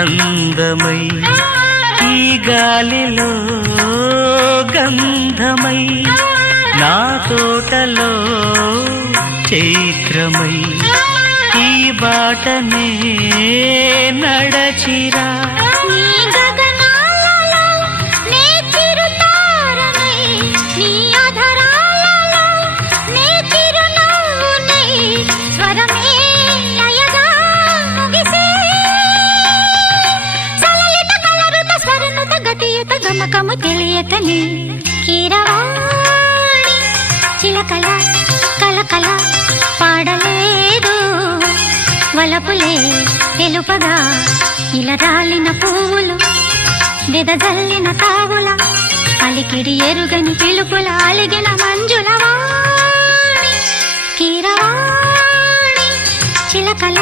అందమై ఈ గాలిలో గంధమై నా తోటలో చైత్రమై ఈ బాటనే నడచిరా గమకము తెలియకని కీరవాణి చిలకల కలకల పాడలేదు వలపులే తెలుపగా ఇలా రాలిన పువ్వులు వెదజల్లిన తావుల అలికిడి ఎరుగని పిలుపుల అలిగిన మంజుల వాణి కీరవాణి చిలకల